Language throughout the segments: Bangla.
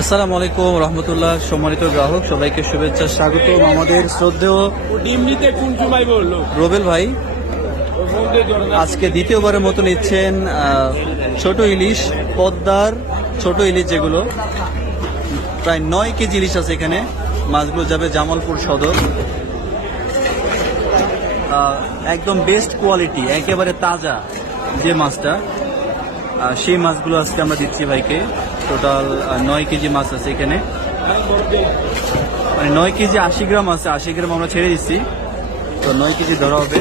আসসালামু আলাইকুম রহমতুল্লাহ সম্মানিত গ্রাহক সবাইকে শুভেচ্ছা স্বাগত আমাদের শ্রদ্ধেয় ও ডিম নিতে কোন সময় বলল রোবেল ভাই। আজকে দ্বিতীয়বারের মতো নিচ্ছেন ছোট ইলিশ পদ্মার ছোট ইলিশ যেগুলো। প্রায় নয় কেজি ইলিশ আছে এখানে মাছগুলো যাবে জামালপুর সদর। একদম বেস্ট কোয়ালিটি একেবারে তাজা যে মাছটা। সেই মাছগুলো আজকে আমরা দিচ্ছি ভাইকে। টোটাল নয় কেজি মাছ আছে এখানে। মানে নয় কেজি আশি গ্রাম আছে, আশি গ্রাম আমরা ছেড়ে দিচ্ছি। তো নয় কেজি ধরা হবে।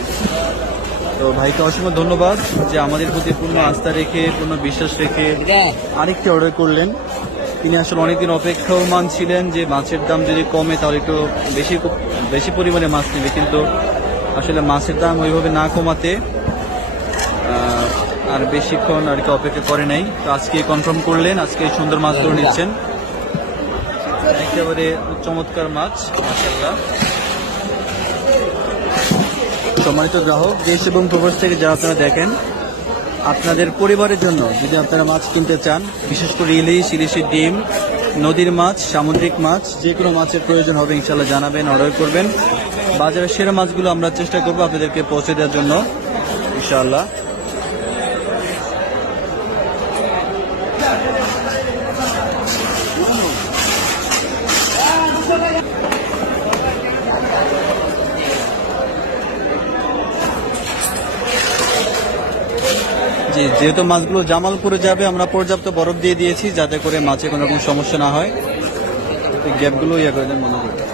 তো ভাইকে অসংখ্য ধন্যবাদ যে আমাদের প্রতি পূর্ণ আস্থা রেখে, পূর্ণ বিশ্বাস রেখে আরেকটি অর্ডার করলেন। তিনি আসলে অনেকদিন অপেক্ষমান ছিলেন যে মাছের দাম যদি কমে, তাহলে একটু বেশি বেশি পরিমাণে মাছ নেবে। কিন্তু আসলে মাছের দাম ওইভাবে না কমাতে আর বেশিক্ষণ আর কি অপেক্ষা করে নাই। তো আজকে কনফার্ম করলেন আজকে সুন্দর মাছগুলো নিচ্ছেন। একেবারে চমৎকার মাছ মাসাল্লাহ সম্মানিত গ্রাহক দেশ এবং প্রবাস থেকে যারা আপনারা দেখেন আপনাদের পরিবারের জন্য যদি আপনারা মাছ কিনতে চান বিশেষ করে ইলিশ ইলিশের ডিম নদীর মাছ সামুদ্রিক মাছ যে কোনো মাছের প্রয়োজন হবে ইনশাল্লাহ জানাবেন অর্ডার করবেন। বাজারের সেরা মাছগুলো আমরা চেষ্টা করব আপনাদেরকে পৌঁছে দেওয়ার জন্য ইনশাআল্লাহ। জি, যেহেতু মাছগুলো জামালপুরে যাবে, আমরা পর্যাপ্ত বরফ দিয়ে দিয়েছি যাতে করে মাছে কোনো রকম সমস্যা না হয়। গ্যাপগুলো ইয়ে করে মনে করে